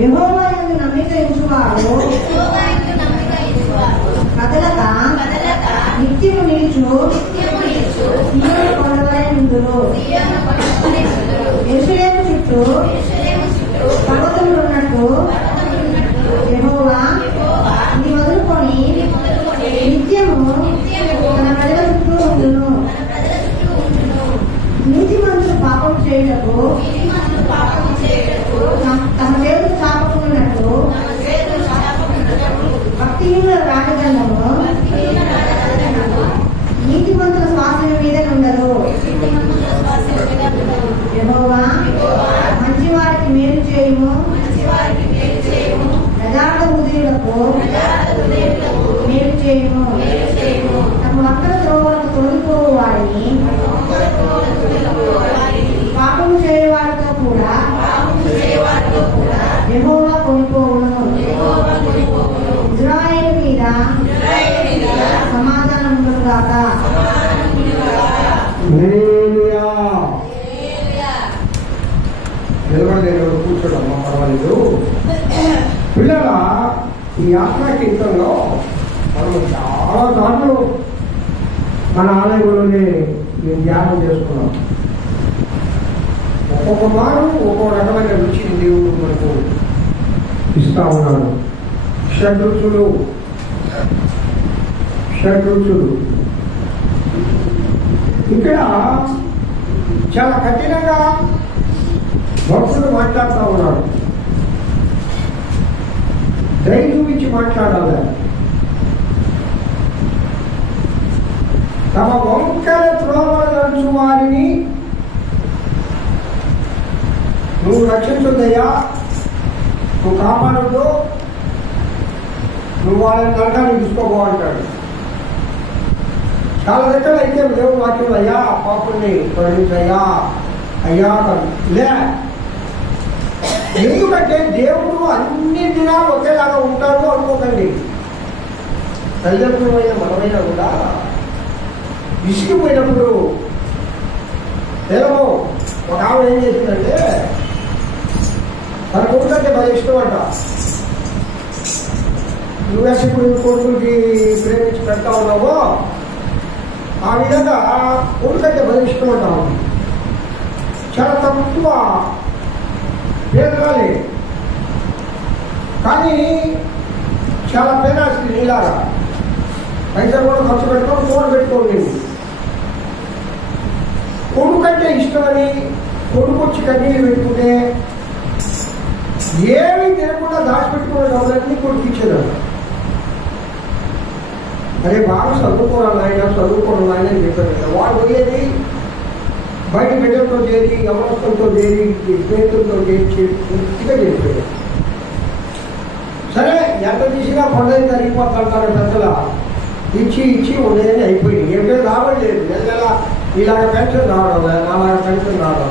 యెహోవా యందు నమ్మిక ఉంచువారు కదలక నిత్యము నిలుచు సీయోను కొండవలె నుండురు. యెరూషలేము చుట్టూ పర్వతములు ఉన్నట్టు యెహోవా ఇది మొదలుకొని నిత్యము తన ప్రజల చుట్టూ ఉండును. నీతిమంతులు పాపం చేయుటకు తమ దేవుడు శాపకున్నట్టు భక్తిహీనుల రాజదండము నీతిమంతుల శ్వాసల మీద ఉండదు. యెహోవా మంచివారికి మేలు చేయుము, యథార్థ హృదయులకు మేలు చేయుము. తమ వక్ర త్రోవలకు తొలగిపోవు వారిని పాపము చేయవారితో కూడా యెహోవా కొనిపోవును. ఇశ్రాయేలు మీద సమాధానం ఉండుగాక. నిలబడి కూర్చోడమ్మా, పర్వాలేదు. పిల్లల ఈ యాత్రా కీర్తనలో మనం చాలా సార్లు మన ఆలయంలోనే మేము ధ్యానం చేసుకున్నాం. ఒక్కొక్క మారు ఒక్కొక్క రకమైన రుచిని దేవుడు మనకు ఇస్తా ఉన్నాడు. షడ్రుచులు ఇక్కడ చాలా కఠినంగా భక్తుడు మాట్లాడుతూ ఉన్నాడు. ధైర్యం చూపించి మాట్లాడాలి. తమ వంకర త్రోవలను వారిని నువ్వు రక్షించుదయ్యా, నువ్వు కాపాడద్దు, నువ్వు వాళ్ళని నరకాన్ని తీసుకోబో అంటాడు. చాలా దగ్గర అయితే దేవుడు వాక్యం అయ్యా పాపుల్ని కరుణించయ్యా అయ్యా లే. ఎందుకంటే దేవుడు అన్ని దినాలు ఒకేలాగా ఉంటాడు అనుకోకండి. తల్లిదండ్రులమైన మనమైనా కూడా విసిగిపోయినప్పుడు ఏమో ఒక ఆవిడ ఏం చేసిందంటే తన కొడుకంటే బాగా ఇష్టం అంట. నువ్వేసి ఇప్పుడు కొడుకులకి ప్రేమించి పెడతా ఉన్నావో ఆ విధంగా కొడుకంటే బాగా ఇష్టం అంటావు. చాలా తక్కువ పేదరాలే కానీ చాలా పేదాస్తి నీలాగా పైసలు కూడా ఖర్చు పెట్టుకొని ఫోన్ పెట్టుకోండి. కొడుకంటే ఇష్టమని కొడుకు వచ్చి కన్నీళ్ళు పెట్టుకుంటే ఏమీ తినకుండా దాచిపెట్టుకునే డబ్బులన్నీ కొడుకు ఇచ్చేదాన్ని. అరే బాగా చదువుకోవాలి ఆయన అని చెప్పారు కదా. వాడు పోయేది బయట బిడ్డలతో చేరి యవనస్తులతో చేరి స్నేహితులతో చేసి పూర్తిగా చేసిపోయాడు. సరే ఎంత తీసినా పండుగ తరిగిపోతారు పెద్దల ఇచ్చి ఉండేది అయిపోయింది. ఏం లేదు లాభం లేదు. నెల ఇలాగ పెన్షన్ రావడం నాలాగ పెన్షన్ రావడం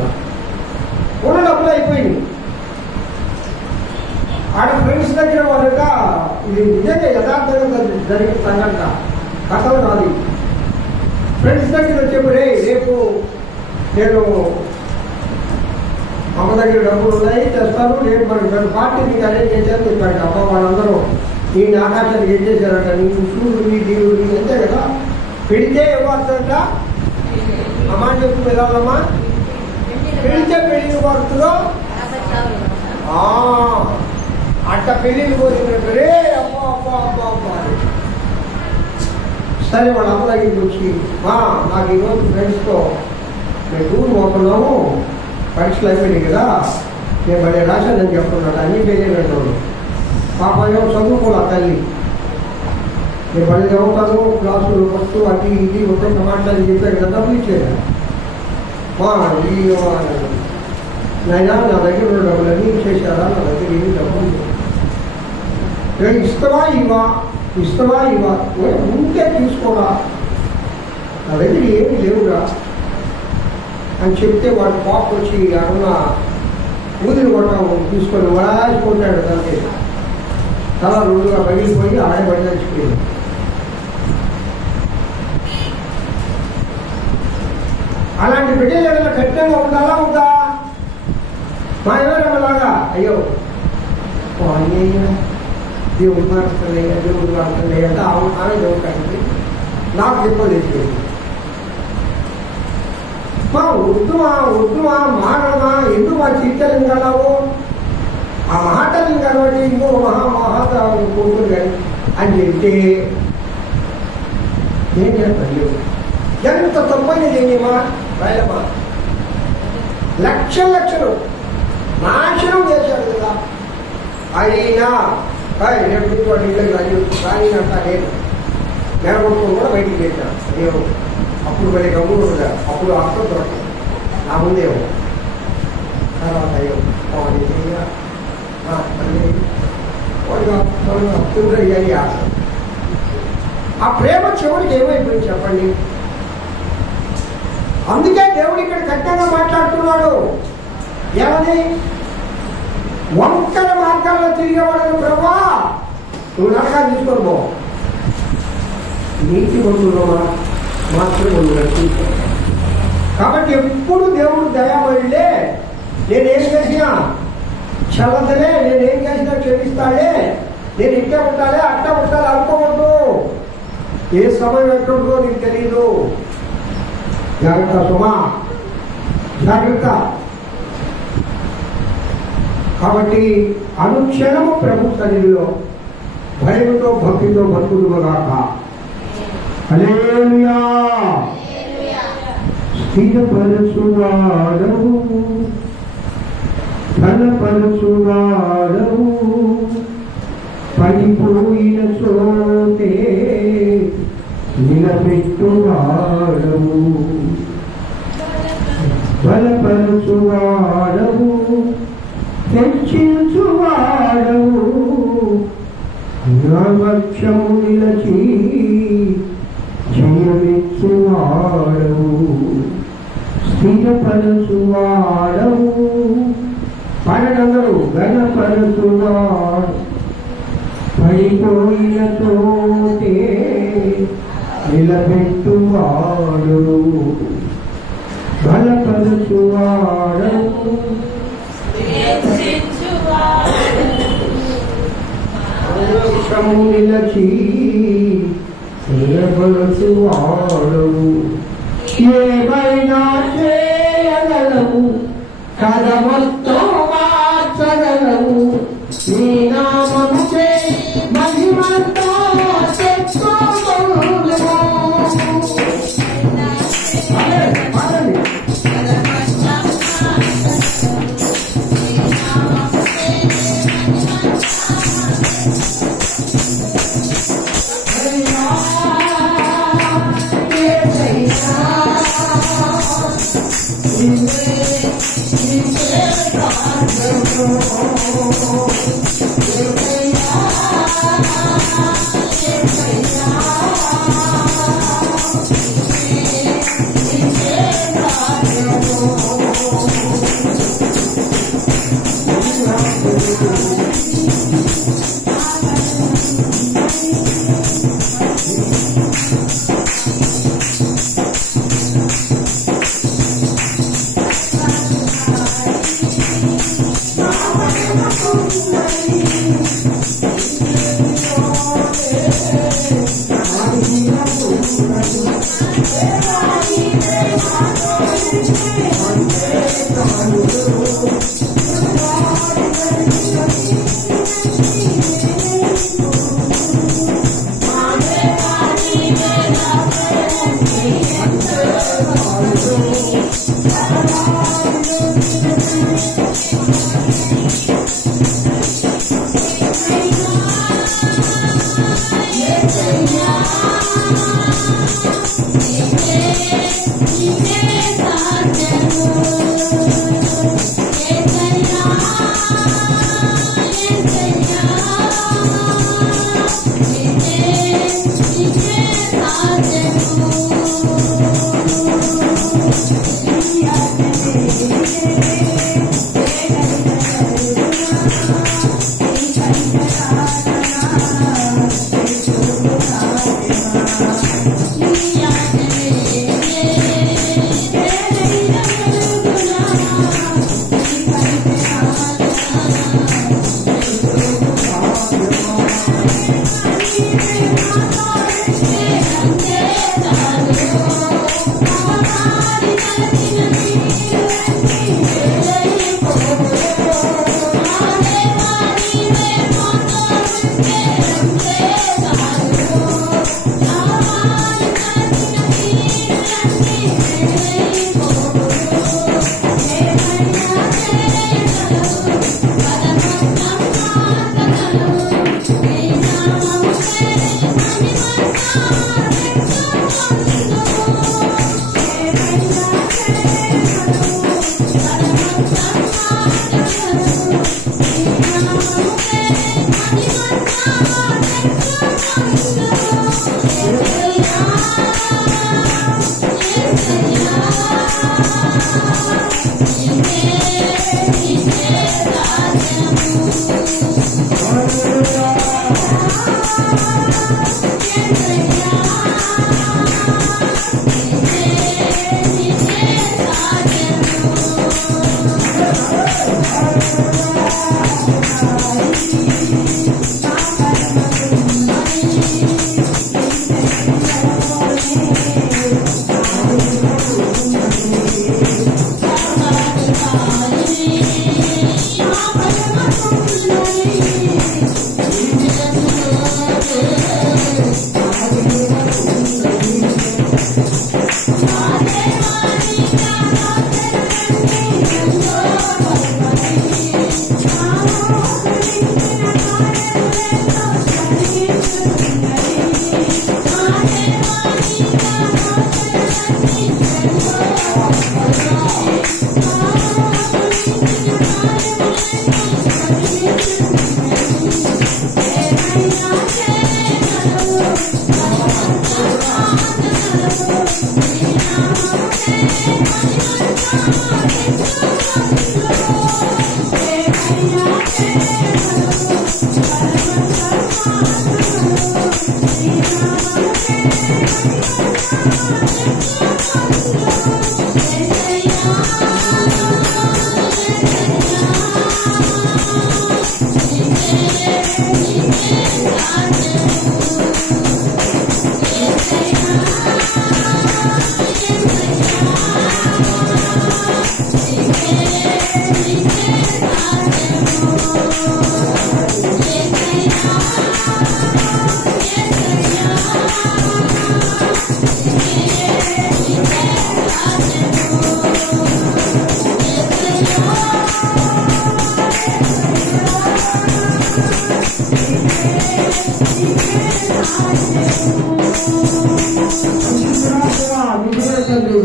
ఉన్న డబ్బులు అయిపోయింది. ఆడ ఫ్రెండ్స్ దగ్గర వాళ్ళగా ఇది నిజంగా యథార్థంగా జరిగిన సంఘటన, కథలు కాదు. ఫ్రెండ్స్ దగ్గర వచ్చేప్పుడే రేపు నేను అమ్మ దగ్గర డబ్బులు ఉన్నాయి తెస్తాను, రేపు మనకు పార్టీ నీకు అరేంజ్ చేశాను చెప్పాడు. అమ్మ వాళ్ళందరూ నేను ఆకాశానికి ఏం చేశారంట, నీకు సూర్యుడిని దేవుడిని అంతే కదా పెడితే ఏమవుతుందంట. అమ్మా చెప్పు వెళ్ళాలమ్మా, పెడితే పెళ్లి వార్తలో అట్ట పెళ్లిళ్ళు పోతున్నట్టు రే అబ్బా అబ్బా అబ్బా అబ్బా. సరే వాళ్ళ అమ్మ దగ్గరికి వచ్చి నాకు ఈరోజు ఫ్రెండ్స్తో మేము టూర్ పోతున్నాము, పరీక్షలు అయిపోయినాయి కదా, నేను భలే రాశానని చెప్తున్నాడు. అన్ని పేరే పెట్టాడు. పాప ఏమో చదువుకోలే తల్లి, నేను భలే చదువుతాను, క్లాసులు వస్తూ అది ఇది ఒక మాట్లాడి చెప్పాడు కదా, డబ్బులు ఇచ్చేదా నైనా నా దగ్గర ఉన్న డబ్బులన్నీ ఇచ్చేసారా, నా దగ్గర ఏమి డబ్బులు ఇస్తావా ఇవా ఉంటే తీసుకోరా, నా దగ్గర ఏమి లేవురా అని చెప్తే వాడు పాప వచ్చి అరుణ ఊదిని కొట్టాము తీసుకొని వాడిపోతాడు. దానికి తల రెండుగా పగిలిపోయి ఆడబడి చచ్చిపోయింది. అలాంటి బిడ్డలు ఏదైనా కఠినంగా ఉండాలా ఉందా? మా ఎవరమ్మలాగా అయ్యో అయ్యయ్యా దేవుడు మారుతున్నాయ్యా, దేవుడు మారుతున్నాయ్యా అంటే ఆమె దేవుడు కంటే నాకు చెప్పలేదు. వద్దుమా మాటమా ఎందుకు మా చీచలింగన్నావు, ఆ మాటలింగాన్ని బట్టి ఇంకో కూతురు కానీ అని చెప్తే ఏం చేస్తాను ఎంత తప్పైనది ఏమా రాయలమ్మా, లక్షలు నాశనం చేశాడు కదా. అయినా రేపు వాడి ఇళ్ళకి రానినంత నేను మేనకొట్టుకుని కూడా బయటికి పెట్టాను. నేను అప్పుడు మళ్ళీ గమ్ములు అప్పుడు అర్థం దొరకదు నా ముందేమో. తర్వాత అయ్యో వాడికి ఆశ. ఆ ప్రేమ చివరికి ఏమైపోయింది చెప్పండి. అందుకే దేవుడు ఇక్కడ కట్టంగా మాట్లాడుతున్నాడు. ఏమని? వంకర మార్గాల్లో తిరిగేవాడని ప్రభా నువ్వు నరకాన్ని తీసుకొని పో, నీతి బంధువులో మాత్రమే రక్షించాడు. కాబట్టి ఎప్పుడు దేవుడు దయామయుడే. నేనేం చేసినా చల్లదనే, నేనేం చేసినా క్షమిస్తాడే, నేను ఇట్లా ఉండాలి అట్లా ఉండాలి అనుకోవద్దు. ఏ సమయం ఎక్కడుందో నీకు తెలీదు. జాగ్రత్త సుమా, జాగ్రత్త. కాబట్టి అనుక్షణము ప్రభు సన్నిధిలో భయంతో భక్తితో బతుకుదుగాక. హల్లెలూయా. స్థిరపరచువాడవు, బలపరచువాడవు, పడిపోయిన చోటే నిలబెట్టువాడవు, బలపరచువాడవు, హెచ్చించువాడవు, నిర్లక్ష్యము నిలచి జయమిచ్చువాడవు, స్థిరపరచువాడవు, పడనందరూ గణపరచువాడు, పడిపోయిన తోటే నిలబెట్టువాడు, బలపరచువాడవు, నిలచి నిలబరచువాడవు, ఏమైనా చేయగలవు, కథ మొత్తం మార్చగలవు, నీ నామము చే మహిమతో తెచ్చుకోగలవు.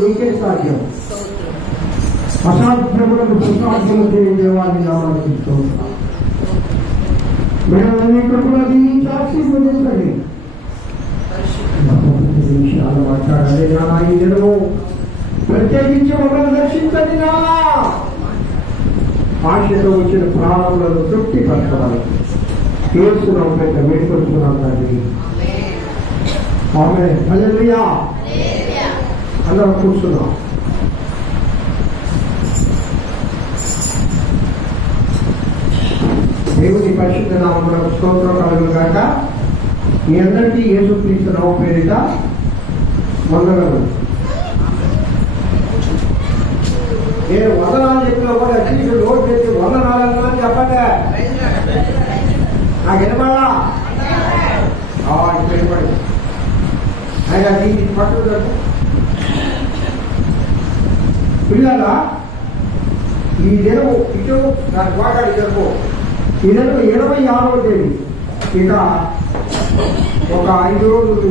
నీకే సాధ్యం. అసాధ్యములకు సుసాధ్యము తెలియజేవాలని నామానికి స్తోత్రం. మేము నీ కృపను దీవించాల్సి పొందించండి. విషయాలు మాట్లాడాలి నానా. ఈ దినము ప్రత్యేకించి మమ్మల్ని దర్శించండి నానా. ఆశతో వచ్చిన ప్రాణములను తృప్తిపరచాలి. కేసులో పెద్ద వేడుకొచ్చుకున్నాం తండ్రి. ఆమె హల్లెలూయా. అందరం కూర్చున్నాం. దేవుని పరిశుద్ధ నామమునకు స్తోత్రం కలుగును గాక. మీ అందరికీ యేసుక్రీస్తు నామము పేరిట వందనములు. నేను వందనాలు చెప్పినా కూడా అట్లీస్ట్ నోట్ చేసి వందనాలన్నా చెప్పండి. నాకు వినపడా వినపడి ఆయన దీనికి పట్టుదల పిల్లల ఈ దినము ఇటు నాకు మాట్లాడి జరుపు. ఈ నెల 26వ తేదీ, ఇక ఒక 5 రోజులు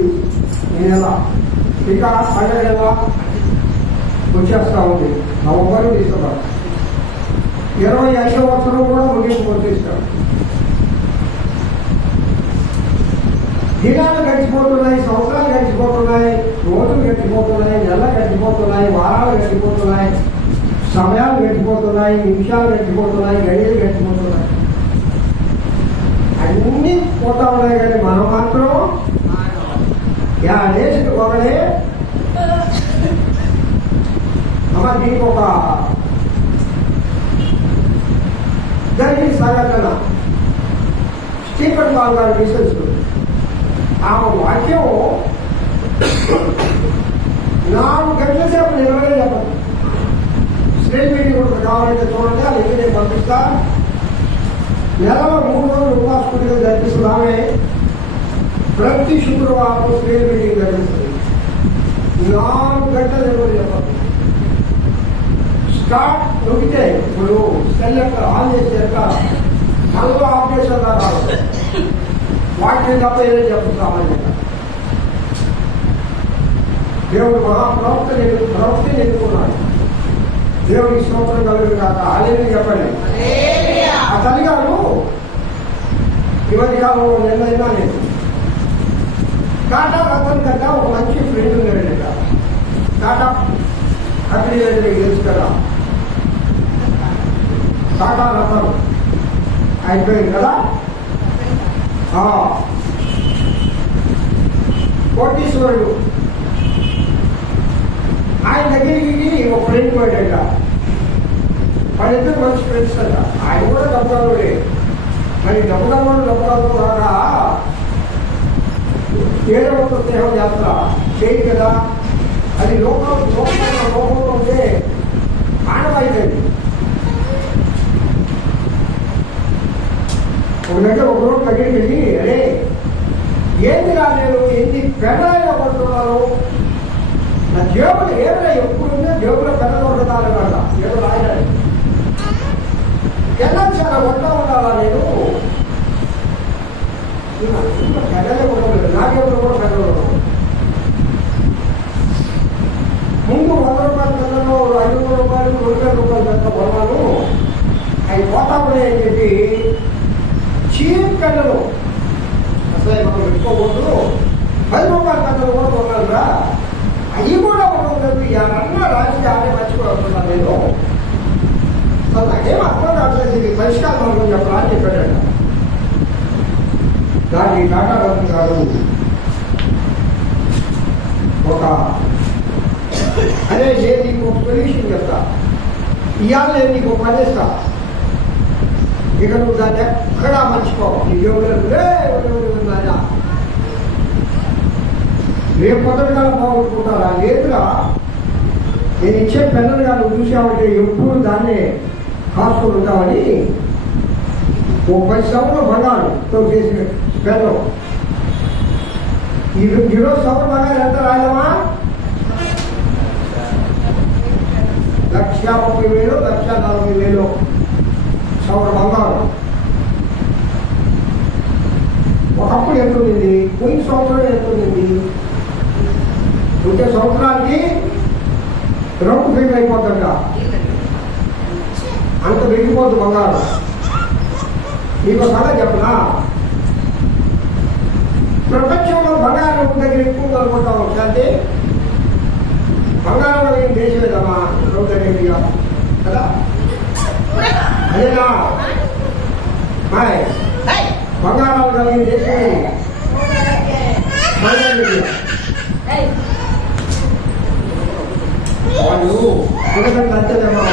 ఈ నెల, ఇక పండుగ నెల వచ్చేస్తా ఉంది. నవంబర్, డిసెంబర్ 25వ సంవత్సరం కూడా ముగింపు వచ్చేస్తాం. దినాలు గడిచిపోతున్నాయి, సంవత్సరాలు గడిచిపోతున్నాయి, రోజులు గడిచిపోతున్నాయి, నెలలు గడిచిపోతున్నాయి, వారాలు గడిచిపోతున్నాయి, సమయాలు గడిచిపోతున్నాయి, నిమిషాలు గడిచిపోతున్నాయి, గడియలు గడిచిపోతున్నాయి. అన్నీ పోతా ఉన్నాయి. కానీ మనం మాత్రం దేశకు ఒకడే. అమ్మ దీనికి ఒక జరిగిన సంఘటన స్టీఫెన్ పాల్ గారు విశ్వసిస్తుంది. ఆ వాక్యం 4 గంటల సేపు నిలబడే చెప్పండి. స్టేట్ మీటింగ్ కూడా కావాలంటే చూడండి, అది నేను పంపిస్తా. నెలలో 3 రోజులు ఉపవాసకుడిగా జరిపిస్తున్నామే. ప్రతి శుక్రవారం స్టేట్ మీటింగ్ జరిపిస్తుంది. 4 గంటలు నిలబడి చెప్పండి. స్టార్ట్ నొక్కితే ఇప్పుడు సెల్ ఆన్ చేసాక మళ్ళీ ఆపరేషన్ రావాలి. వాక్యం తప్ప ఏదో చెప్తామని దేవుడు ప్రవక్తని ఎన్నుకున్నాడు. దేవుడికి స్తోత్రం కలుగును కాక. అదేమి చెప్పండి. ఆ తల్లిగారు ఈ మధ్య కాలంలో నిన్నైనా నేను టాటా రతన్ కన్నా ఒక మంచి ఫ్రెండ్ ఉన్నాడు. టాటా కంపెనీ దగ్గరికి తెలుసు కదా. టాటా రతన్ అయిపోయింది కదా. కోటీశ్వరుడు ఆయన దగ్గరికి ఒక ఫ్రెండ్ పోయాడట. వాళ్ళిద్దరు మంచి ఫ్రెండ్స్ అంట. ఆయన కూడా డబ్బులు మరి డబ్బులు రాగా ఏదో ఒక స్నేహం చేస్తా చేయి కదా. అది లోకంలో ఉంటే ఆనవాయితీ. ఒక దగ్గర ఒక రోజు దగ్గరికి వెళ్ళి, అరే ఏంది రా నేను ఎన్ని పెద్దగా పడుతున్నాను, నా జేబులు ఏమైనా ఎప్పుడున్నా జేబులో పెద్ద కొడతాను కదా, ఏదో రాయాలి ఎలా చాలా కొట్టా ఉండాలా నేను, పెద్దలే కొట్టలేదు, నా జేబులో కూడా పెద్ద కొడతాను. ముందు 100 రూపాయల పెద్దలో 500 రూపాయలు 2,000 రూపాయలు పెద్ద కొన్నాను, అవి పోతామని అని చెప్పి చీప్ పెద్దలు అసలు మనం పెట్టుకోకూడదు, 10 రూపాయల పెద్దలు కూడా కొన్నాను రా, అవి కూడా ఉండదు. ఎవరన్నా రాజకీయ ఆడే మర్చిపోతున్నా నేను, అసలు నాకేం అర్థం కావట్లేదు, ఇది పరిష్కారం మార్గం చెప్పరా అని చెప్పాడట. దాన్ని టాటా రత్న గారు ఒక అదే నేను నీకు ఒక సొల్యూషన్ చెప్తా, ఇవాళ నేను నీకు ఒక పనిస్తా, ఇక నువ్వు దాన్ని ఎక్కడా మర్చిపోవు, నీకు రేపు పొద్దుగా పోగొట్టుకుంటారా, లేదురా నేను ఇచ్చే పెద్దలుగా నువ్వు చూసావంటే ఎప్పుడు దాన్నే కాసుకొని ఉంటామని ఓ 10 సంవత్సరం బంగారుతో చేసిన పెద్దలు. ఈరోజు సంవత్సరం బంగారు ఎంత రాయమా, 1,30,000 1,40,000 సంవత్సరం బంగారు. ఒకప్పుడు ఎంత ఉంది, పోయిన సంవత్సరం ఎంత ఉంది, వచ్చే సంవత్సరానికి రౌండ్ ఫిగర్ అయిపోతుంట, అంత పెరిగిపోద్దు బంగారం. నీకు సలహా చెప్పనా, ప్రపంచంలో బంగారం దగ్గర ఎక్కువ అనుకుంటాం అంటే బంగారం కలిగిన దేశం ఏదమ్మా సౌత్ అరేబియా కదా, అదేనా బంగారాలు కలిగిన దేశం వాళ్ళు ఎందుకంటే అంతేదమ్మా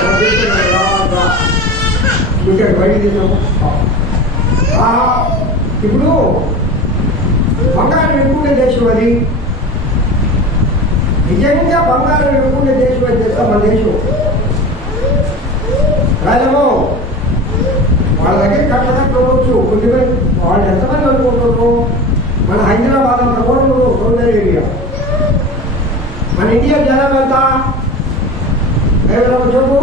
చూసాడు బయట దేశం. ఇప్పుడు బంగారం ఎక్కువ దేశం అది, నిజంగా బంగారం ఎక్కువ దేశం అని చేస్తా మన దేశం రాజమో వాళ్ళ దగ్గర కట్టవచ్చు కొద్దిమంది, వాళ్ళు ఎంతమంది అనుకుంటున్నారు, మన హైదరాబాద్ అంత కూడా సౌత్ ఏరియా, మన ఇండియా జనాభా ఎంత చెప్పు.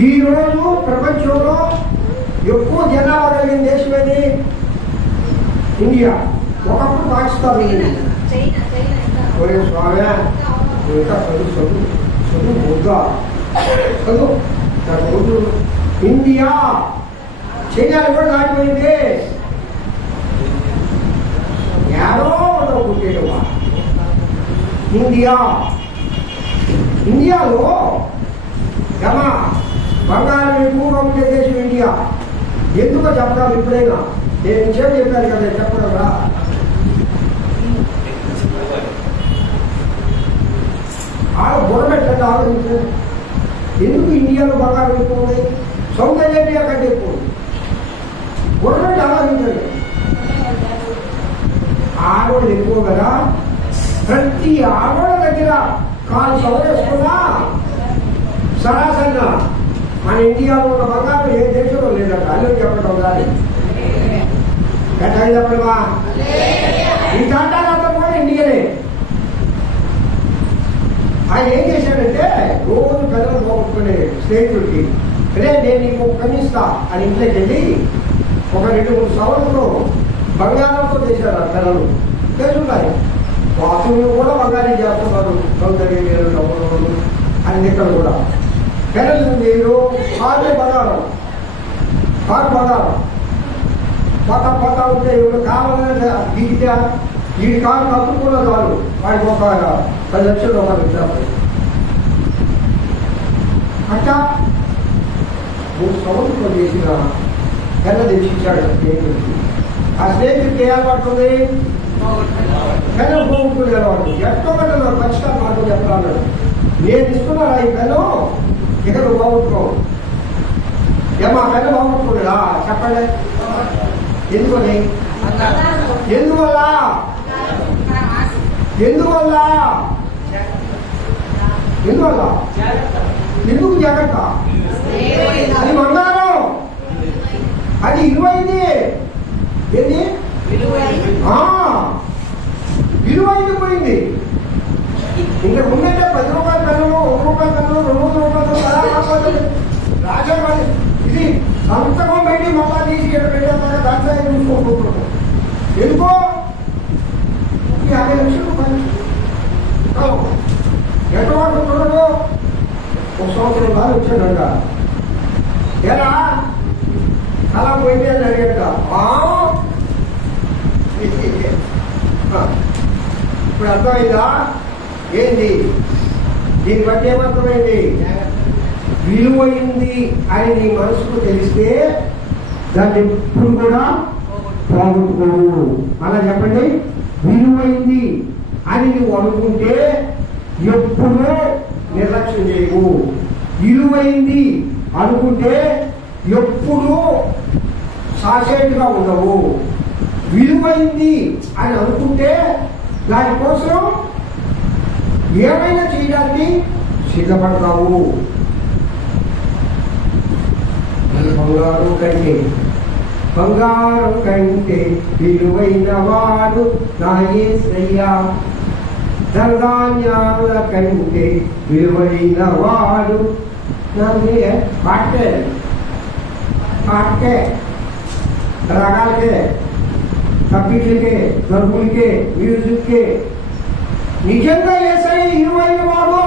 ఈరోజు ప్రపంచంలో ఎక్కువ జనాభా కలిగిన దేశం ఏది, ఇండియా. ఒకప్పుడు పాకిస్తాన్ ఒరే స్వామి ఇంకా చదువు వద్దా, చదువు ఇండియా చైనాలు కూడా దాటిపోయింది, ఏదో పుట్టేవా ఇండియాలో గమా బంగారం ఎక్కువగా ఉండే దేశం ఇండియా. ఎందుకో చెప్తాను ఎప్పుడైనా, నేను చెప్పాను కదా చెప్పడం రా. బుడబెట్టండి ఆలోచించండి, ఎందుకు ఇండియాలో బంగారం ఎక్కువ ఉంది, సౌత్ ఇండియా కంటే ఎక్కువ ఉంది. బుడబెట్టి ఆలోచించండి, ఆడవాళ్ళు ఎక్కువ కదా, ప్రతి ఆడవాళ్ళ దగ్గర కాలు సవరేసుకున్నా సరాసరిగా మన ఇండియాలో ఉన్న బంగారం ఏ దేశంలో లేదంట. అల్లు చెప్పడం కానీ ఎట్లా చెప్పడమా, ఈ టాటాలంతా కూడా ఇండియనే. ఆయన ఏం చేశాడంటే రోజు పెద్దలు పోగొట్టుకునే స్నేహితుడికి, అదే నేను నీకు కనిస్తా అని ఇంట్లోకి వెళ్ళి ఒక 2-3 సంవత్సరాలు బంగారంతో చేశారు ఆ పిల్లలు తెలుసున్నాయి. వాసులు కూడా బంగారం చేస్తున్నారు, సౌందర్యం డబ్బులు అన్ని ఇక్కడ కూడా పిల్లలు మీరు కారు బంగారం పోతా ఉంటే ఇప్పుడు కావాలని దిగితే ఈ కారు కట్టుకున్న చాలు వాడికి ఒక 10 లక్షల రూపాయలు ఇచ్చారు. అట్టా 3 సంవత్సరాలు చేసిన పెన్ను తెచ్చిచ్చాడు స్నేహితుడికి. ఆ స్నేహితుడికి ఏ అలవాటు ఉంది? పెన్ను పోగొట్టుకునే అలవాటు. ఎక్కడో నాకు ఖచ్చితంగా మాట చెప్పాను, నేను ఇస్తున్నారా ఈ పెన్ను, ఇక నువ్వు పోగొట్టుకో. ఏమా పెన్ను పోగొట్టుకునేదా చెప్పండి. ఎందుకని? ఎందువల్ల? ఎందువల్ల? ఎందువల్ల? ఎందుకు జాగ్రత్త? అది బంగారం, అది విలువైంది. ఏంది? విలువైంది పోయింది. ఇంకా ముందంటే 10 రూపాయల పెన్నులు, 1 రూపాయల పెన్నులు, 2 రూపాయల రాజా ఇది సంతకం పెట్టి మొత్తం తీసి పెట్టాక దాంట్లో చూసుకోకుంటున్నాం. ఎందుకో 50 లక్షల రూపాయలు ఎంత వరకు చూడదు. 1 సంవత్సరం బాగా వచ్చాడంట. ఎలా అలా పోయింది అని అడిగాట. ఇప్పుడు అర్థమైందా ఏంది? దీన్ని బట్టి ఏమర్థమైంది? విలువైంది అని నీ మనసుకు తెలిస్తే దాన్ని ఎప్పుడు కూడా పోగొట్టుకోవు. అలా చెప్పండి. విలువైంది అని నువ్వు అనుకుంటే ఎప్పుడూ నిర్లక్ష్యం చేయవు. విలువైంది అనుకుంటే ఎప్పుడూ సాసేట్గా ఉండవు. విలువైంది అని అనుకుంటే దానికోసం ఏమైనా చేయడానికి సిద్ధపడతావు. బంగారం కంటే విలువైన వాడు నా యేసయ్యా, ధనధాన్యాల కంటే విలువైన వాడు నా పాటే రాగాలకే, తప్పిట్లకే, దర్బులకే, మ్యూజిక్కే నిజంగా యేసయ్య విలువైన వాడు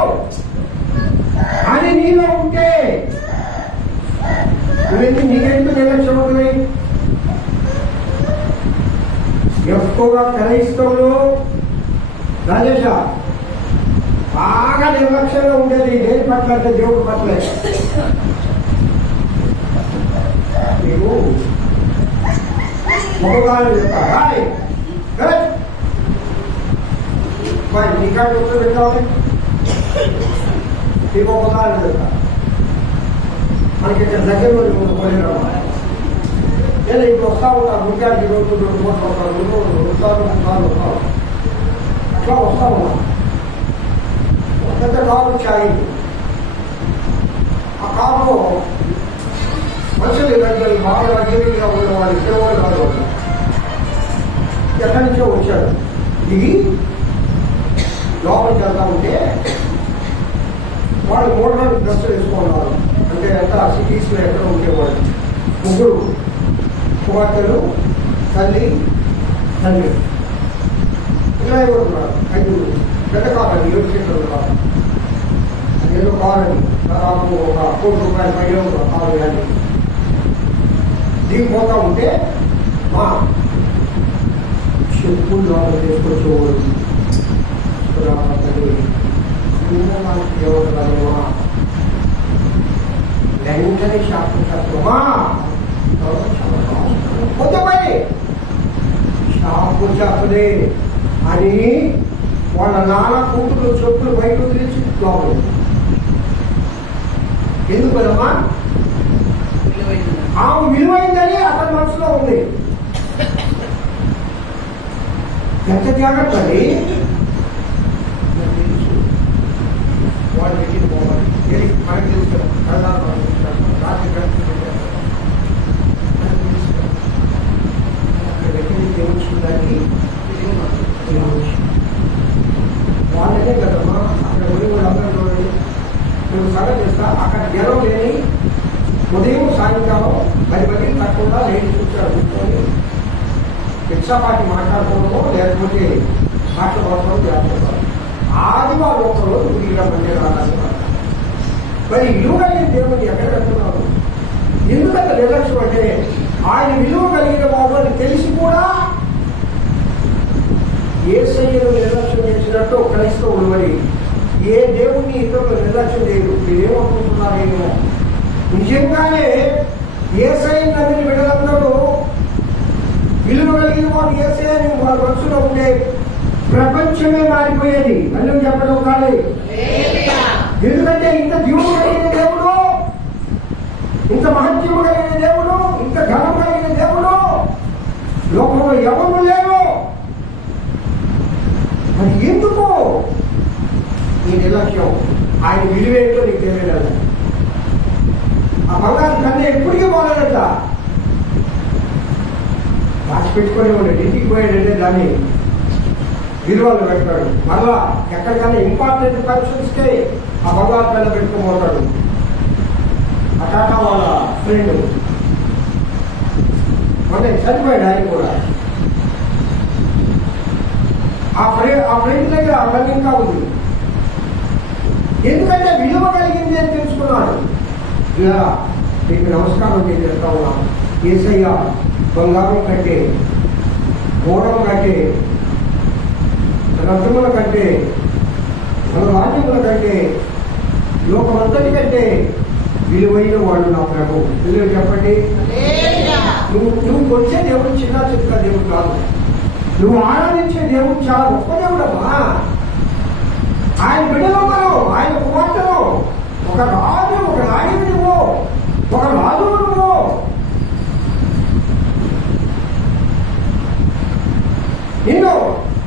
అని నీలో ఉంటే నీకెందుకు నిర్లక్ష్యమవుతుంది? ఎక్కువగా క్రైస్తవులు రాజేష బాగా నిర్లక్ష్యంగా ఉండేది దేని పట్ల అంటే దేవుడి పట్ల. నీకు మగవాళ్ళు చెప్తారా నీకా గుర్తు పెట్టాలి. నీకు మగవాళ్ళు చెప్తా మనకి ఇక్కడ దగ్గరలో పోయినా నేను ఇప్పుడు వస్తా ఉంటాను. ముఖ్యానికి 2 వస్తాను అట్లా వస్తా ఉన్నా. పెద్ద కారు వచ్చాయి. ఆ కారులో మనుషులు దగ్గర బాగా జీవిగా ఉన్నవాళ్ళు ఇచ్చేవాళ్ళు కాదు. ఎక్కడి నుంచో వచ్చాడు. దిగి లోపలికి వెళ్తా ఉంటే వాళ్ళు మోడల్ డ్రెస్ వేసుకున్నారు. అంటే ఎంత సిటీస్లో ఎక్కడ ఉండేవాళ్ళు. 3 కుమార్తెలు, తల్లి, తండ్రి, ఇలా ఎవరు ఉన్నారు. 5 పెద్ద కాదండి. 7 సీట్లు కాదు. అదేదో కాదండి. దాదాపు ఒక 1 కోటి రూపాయల పైన కాదు. కానీ దిగిపోతా ఉంటే మా చెప్పులు లోపల తీసుకొచ్చేవాడు. వెంటనే శాస్త్రమా పోతామని షాపు చెప్పలే అని వాళ్ళ నాన్న కూతురు చెప్పులు బయట వదిలేసి లోపల. ఎందుకనమ్మా? ఆమె విలువైందని అతని మనసులో ఉంది. ఎంత జాగ్రత్త అండి. వాళ్ళు వెళ్ళి పోవాలి. మనకి తెలుసు రాత్రి తెలుసుకుందానికి వాళ్ళకే కదమ్మా. అక్కడ పోయి వాళ్ళందరూ చూడండి. నేను సగం చేస్తా. అక్కడ జనం లేని ఉదయం సాయంకాలం 10 మందికి తక్కువ లేని కూర్చొని కూర్చొని భిక్షాపాటి మాట్లాడుకోవడమో లేకపోతే మాట్లాడుకోవడం చేస్తున్నారు. ఆదివారం ఒకరోజు గుడిగా మంది రావాలి. మరి విలువ కలిగిన దేవుని ఎక్కడ పెడుతున్నారు? ఎందుకంటే నిర్లక్ష్యం అంటే ఆయన విలువ కలిగిన వాడు అని తెలిసి కూడా యేసయ్యను నిర్లక్ష్యం చేసినట్టు క్రైస్తవులు మరి ఏ దేవుణ్ణి ఇతరులు నిర్లక్ష్యం చేయరు. మీరేమనుకుంటున్నారేమో నిజంగానే యేసయ్యను నమ్మిన బిడ్డలందరూ విలువ కలిగిన వాడు యేసయ్యని వాళ్ళ మనసులో ఉండే ప్రపంచమే మారిపోయేది. మళ్ళీ చెప్పడం కాదు. ఎందుకంటే ఇంత జీవుడు కలిగిన దేవుడు, ఇంత మహత్యము కలిగిన దేవుడు, ఇంత ఘనం కలిగిన దేవుడు లోకంలో ఎవరు లేరు. మరి ఎందుకు ఈ నిర్లక్ష్యం? ఆయన విలువేంటో నీకు తెలియలేదు. ఆ బంగారు కన్నా ఎప్పటికీ పోలేదట. రాసి పెట్టుకొని ఉన్నాడు. ఇంటికి పోయాడంటే దాన్ని విలువలు పెడతాడు. మళ్ళా ఎక్కడికన్నా ఇంపార్టెంట్ ఫంక్షన్స్కే ఆ బంగారు కన్నా పెట్టుకోబోతాడు. ఆ టాటా వాళ్ళ ఫ్రెండ్ అంటే చనిపోయాడు. ఆయన కూడా ఆ ఫ్రెండ్ దగ్గర ఆ పని ఇంకా ఉంది. ఎందుకంటే విలువ కలిగింది అని తెలుసుకున్నాడు. ఇలా మీకు నమస్కారం చేస్తా ఉన్నాను. యేసయ్య బంగారం కంటే, గోడం కంటే, రథముల కంటే, మన రాజ్యముల కంటే, లోకమంతటి కంటే విలువైన వాడు నా ప్రభు. విలువ చెప్పండి. నువ్వు వచ్చే దేవుడు చిన్న చిన్న దేవుడు కాదు. నువ్వు ఆరాధించే దేవుడు చాలా గొప్ప దేవుడమ్మా. ఆయన బిడ్డలో మనం, ఆయన కుమార్తెను, ఒక రాజు, ఒక రాణివి నువ్వు, ఒక రాజు నువ్వు.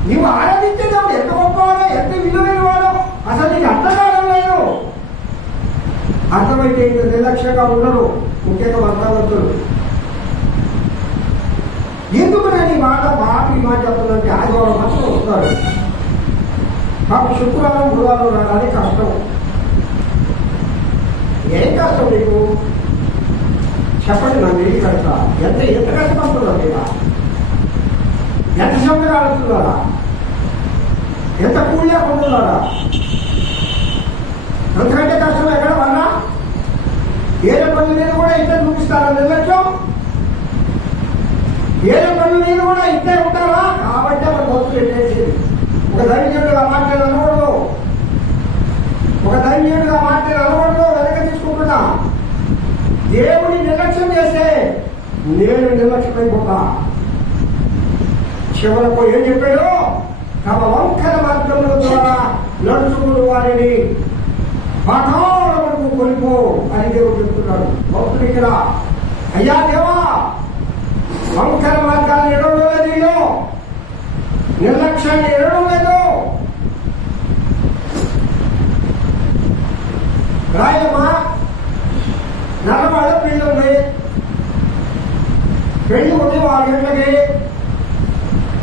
నువ్వు ఆరాధించే దేవుడు ఎంత గొప్పవాడో, ఎంత విలువైన వాడో అసలు నీకు అర్థం కావడం లేదు. అర్థమైతే ఇంత నిర్లక్ష్యంగా ఉండరు. ముఖ్యంగా వర్తవంతులు. ఎందుకు నేను ఈ మాట చెప్తున్నంటే ఆదివారం మాత్రం వస్తారు. మాకు శుక్రవారం బుధవారం రాగానే కష్టం. ఏం కష్టం నీకు చెప్పండి. నా నీళ్ళు కడతా ఎంత కష్టపడుతున్నా లేదా? ఎంత శ్రమ కాడుతున్నారా? ఎంత కూలియా కొంటున్నారా? అంతకంటే కష్టం ఎక్కడ వన్నా? ఏదో పనుల మీద కూడా ఇద్దరు చూపిస్తారా నిర్లక్ష్యం? ఏదో పనుల మీద కూడా ఇద్దరు ఉంటారా? కాబట్టి మన భక్తులు ఎట్టేసేది. ఒక ధైర్యుడుగా మాట్లాడి అనకూడదు. ఒక ధైర్యుడుగా మాట్లాడి అనకూడదు. వెనక తీసుకుంటున్నా. దేవుని నిర్లక్ష్యం చేస్తే నేను నిర్లక్ష్యమైపోతా. చివరకు ఏం చెప్పాడు? తమ వంకర మార్గముల ద్వారా నడుచుకుని వారిని పాఠాల వరకు కొనుకో అని దేవుడు చెప్తున్నాడు. భక్తుడు ఇక్కడ, అయ్యా దేవా, వంకర మార్గాన్ని ఎడవడం లేదు, నిర్లక్ష్యాన్ని ఎడవడం లేదు. రాయమ్మా, నల్లవాళ్ళ పెళ్లి ఉంది. పెళ్లి ఉంది 6 గంటలకి.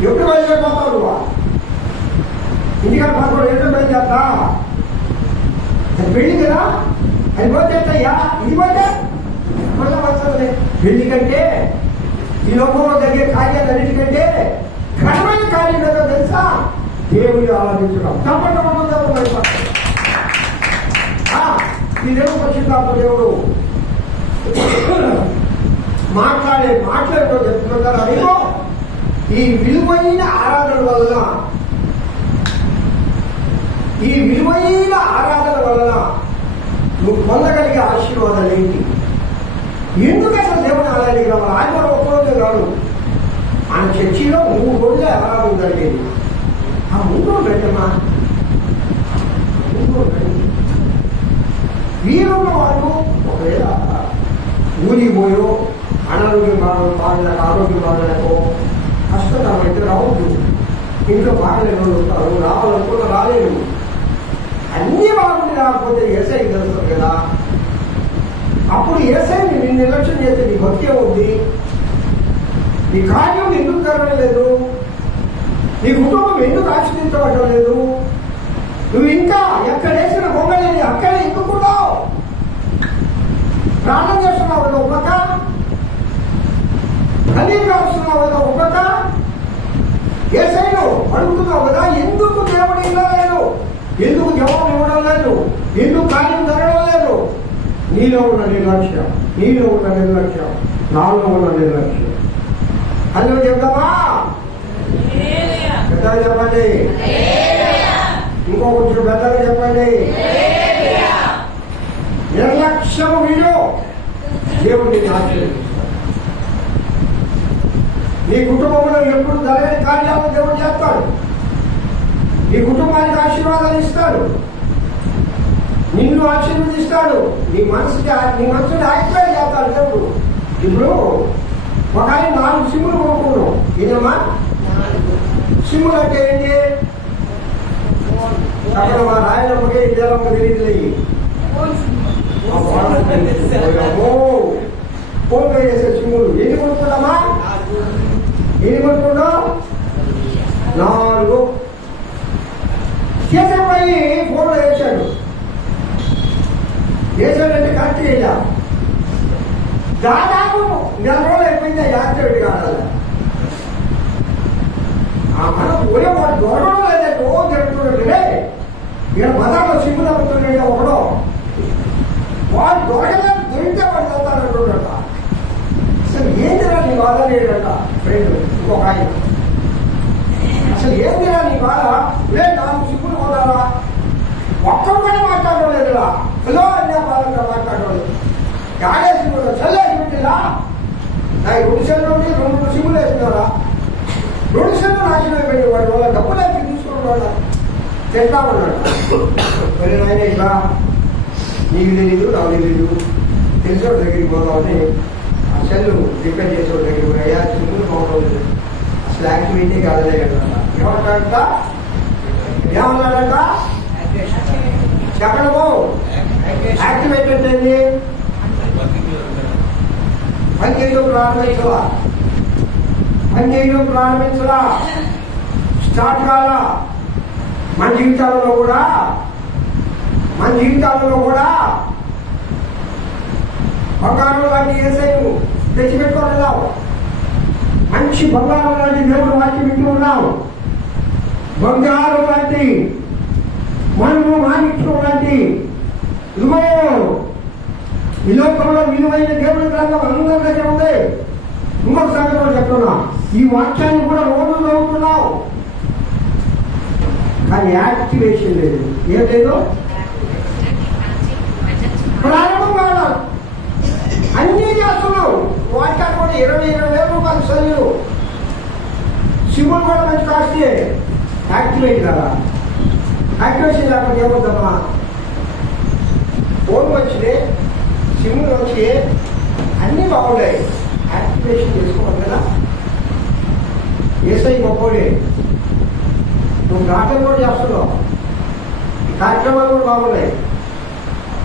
ఎప్పుడు బయలుదేరిపోతావు నువ్వు? ఇంటికాడ 11 గంటలు బయలుదేరుతా. పెళ్లి కదా, అది పోతే అయ్యా, ఇది పోతే వస్తుంది. పెళ్లి కంటే ఈ లోకంలో జరిగే కార్యాలన్నిటికంటే ఘనమైన కార్యం ఏదో తెలుసా? దేవుని ఆరాధించడం. తప్పకుండా ఈ దేవుడు పరిశుద్ధాత్మ దేవుడు మాట్లాడేటో చెప్తున్నారు. అదేమో ఈ విలువైన ఆరాధన వలన నువ్వు పొందగలిగే ఆశీర్వాదాలు ఏంటి? ఎందుకు అసలు దేవుని ఆలయానికి రావాలి? ఆదివారం ఒక్కరోజే కాదు, ఆయన చర్చిలో 3 రోజులే ఆరాధన జరిగేది. ఆ 3 రోజులు పెట్టమ్మా, 3 రోజులు వీరున్న వాళ్ళు ఒకవేళ ఊరికి పోయో, అనారోగ్యం బాగలేక, ఆరోగ్యం బాగలేకో, కష్టతరమైతే రావద్దు. ఇంట్లో బాగలేని వాళ్ళు వస్తారు, రావాలనుకున్న రాలేరు. అన్నీ బాగుండి రాకపోతే యేసయ్య తెలుస్తుంది కదా. అప్పుడు యేసయ్యని నిన్ను నిర్లక్ష్యం చేస్తే నీ భక్తి ఉంది. నీ కార్యం ఎందుకు జరగడం లేదు? నీ కుటుంబం ఎందుకు ఆశ్రయించబడటం లేదు? నువ్వు ఇంకా ఎక్కడేసిన బొమ్మలేని అక్కడే ఎందుకున్నావు? ప్రాణం చేస్తున్నావు కదా ఒక పక్క, కన్నీరు వస్తున్నావు కదా ఒక పక్క, యేసయ్యను అడుగుతున్నావు కదా, ఎందుకు దేవుడు ఇలా లేదు? ఎందుకు జవాబు ఇవ్వడం లేదు? ఎందుకు కార్యం జరగడం లేదు? నీలో ఉన్న నిర్లక్ష్యం, నాలో ఉన్న నిర్లక్ష్యం. అందులో చెప్తామా? పెద్దగా చెప్పండి. ఇంకో కొంచెం పెద్దగా చెప్పండి. నిర్లక్ష్యం వీడు దేవుడు నిన్ను ఆశీర్వదిస్తాడు. నీ కుటుంబంలో ఎప్పుడు జరగని కార్యాలను దేవుడు చేస్తాడు. నీ కుటుంబానికి ఆశీర్వాదాలు ఇస్తాడు. నిన్ను ఆశీర్వదిస్తాడు. నీ మనసుని యాక్టివేట్ చేస్తాడు దేవుడు. ఇప్పుడు ఒక ఆయన 4 సిమ్ములు కొనుక్కున్నాం. ఇదేమా సిమ్ములు అంటే ఏంటి? అక్కడ మా నాయనమ్మకి ఇదేమో తెలియదు. ఫోన్ పే చేసే సిమ్ములు ఎన్ని కొనుక్కున్నామా? ఎన్ని కొనుక్కున్నాం? 4 చేసేపోయి ఫోన్లో వేసాడంటే కరెక్ట్ చేయాల. దాదాపు 4 రోజులు అయిపోయింది యాక్టివేట్ కావాలి. మనం పోయే వాడు దొరకడం లేదా రోజు జరుగుతుండే. ఇక్కడ బజార్లో సిమ్ములు అమ్ముతుండే ఒకడో వాడు దొరకలేదు. దొరికితే వాడు చదువుతానంటున్నట. అసలు ఏం తినా నీ బాధ లేదంట ఫ్రెండ్. ఇంకొక ఆయన అసలు ఏం తినా నీ బాధ లే. 4 సిమ్ములు పోతారా? ఒక్కరు కూడా మాట్లాడడం లేదురా. హలో అన్యా బాధంగా మాట్లాడడం లేదు. గాడేసి చల్లేసి పెట్టిలా. నా 2 సెల్లు నుండి 2 సిమ్ములు వేసినారా? 2 సెల్లు నాశనం అయిపోయింది. వాడి వల్ల డబ్బులు అయితే తీసుకోవడం వల్ల చెప్తా ఉన్నాడు. మరి నాయన ఇలా నీకు తెలీదు, నాకు తెలీదు, తెలిసిన దగ్గరికి పోదామని ఆ సెల్లు రిపేర్ చేసే దగ్గరికి పోయా. సిమ్ములు పోవడం లేదు. అసలు యాక్టివిటీ కాదలే కదా. ఏమంటాడంట? ఏమన్నాడంట? చెప్పడము యాక్టివేట్ అంటే పని చేయడం ప్రారంభించలా. స్టార్ట్ కాలా. మన జీవితాలలో కూడా బంగారం లాంటి ఏసైను తెచ్చిపెట్టుకోలేదావు. మంచి బంగారం లాంటి దేవుడు వాక్యం వింటూ ఉన్నావు. బంగారం లాంటి మనము మానిక్షం లాంటి ఇదిగో ఈ లోకంలో విలువైన దేవుడి గ్రంథం అందరి దగ్గర ఉంది. ఇంకొక సంగతి కూడా చెప్తున్నా. ఈ వాక్యాన్ని కూడా రోజు చదువుతున్నావు కానీ యాక్టివేషన్ లేదు. ఏం లేదు? ప్రారంభం కావాలి. అన్నీ చేస్తున్నావు. వాక్యాలు కూడా 20,000 రూపాయలు సల్లు. సిమ్ములు కూడా మంచి కాస్టే. యాక్టివేట్ కదా. యాక్టివేషన్ లేకపోతే ఏమవుతామా? ఫోన్ వచ్చినాయి, సిమ్ములు వచ్చి అన్నీ బాగున్నాయి. యాక్టివేషన్ చేసుకోవాలి కదా. ఏసై గొప్పడే. నువ్వు నాటకం కూడా చేస్తున్నావు. ఈ కార్యక్రమాలు కూడా బాగున్నాయి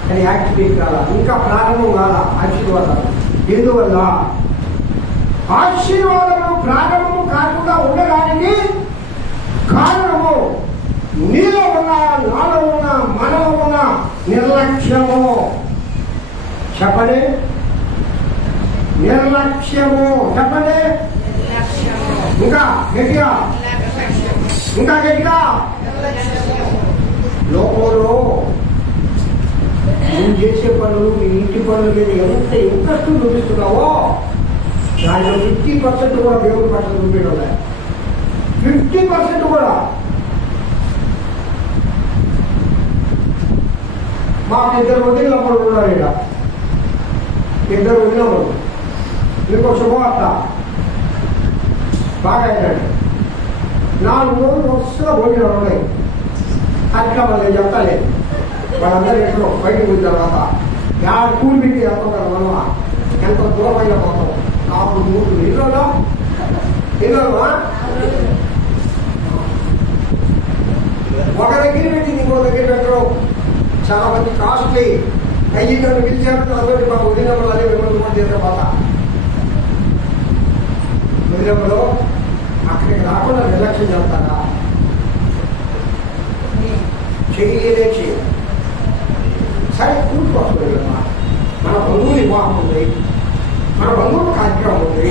కానీ యాక్టివేట్ కాదా. ఇంకా ప్రారంభం కాదా ఆశీర్వాదాలు. ఎందువల్ల? ఆశీర్వాదము ప్రారంభము కాకుండా ఉండడానికి కారణము నీలో ఉన్న, నాలో ఉన్న, మనలో ఉన్న నిర్లక్ష్యము. చెప్పండి, నిర్లక్ష్యము. చెప్పండి ఇంకా గట్టిగా, ఇంకా గట్టిగా. లోకంలో నువ్వు చేసే పనులు, నీ ఇంటి పనుల మీద ఎంత ఇంట్రెస్ట్ చూపిస్తున్నావో దాంట్లో 50% కూడా దేవుడి పట్ల చూపించడం. 50% కూడా. మాకు 2 వదిలినప్పుడు ఉన్నారు. ఇక్కడ 2 వదిలినప్పుడు మీకు శుభవార్త బాగా అయినాడు. 4 రోజులు వరుసగా భోజనాలు ఉన్నాయి. అట్లా వాళ్ళు చెప్తాలే. వాళ్ళందరూ ఎక్కడో బయటకు పోయిన తర్వాత కూలి పెట్టి వెళ్తాం కదా మనం. ఎంత దూరమైన పోతాం. 4 ఇళ్ళలో ఒక దగ్గర పెట్టి ఇంకో దగ్గర పెట్టడం చాలా మంది కాస్ట్లీ. అయ్యి నన్ను పిలిచారు. అదొకటి మాకు వదిలినప్పుడు అదే విమర్శనం చేసే బాధ. వదిలినప్పుడు అక్కడికి రాకుండా నిర్లక్ష్యం చేస్తారా? చేయలేదే చేయాలి. సరే కూర్చోవస్తుంది కదా. మన బంధువులు వివాహం ఉంది, మన బంధువుల కార్యక్రమం ఉంది,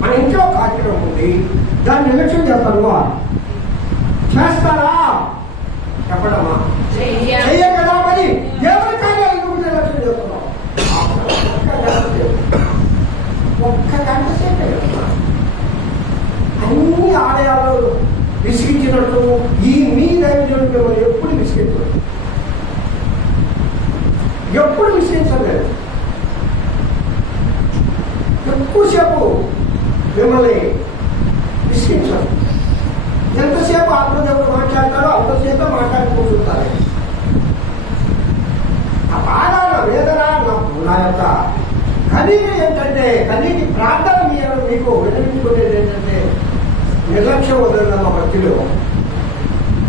మన ఇంట్లో కార్యక్రమం ఉంది. దాన్ని నిర్లక్ష్యం చేస్తాను. చేస్తారా? చెప్పడమా? చెయ్య కదా. మరి ఎవరి కార్యాలు ఎందుకు నిర్లక్ష్యం చేస్తున్నాం? ఒక్క గంట సేపే కదా. అన్ని ఆలయాలు విసిగించినట్టు ఈ మీ దైవజనుడు మిమ్మల్ని ఎప్పుడు విసిగించలేదు. ఎప్పుడు విసిగించలేదు. మధ్యలో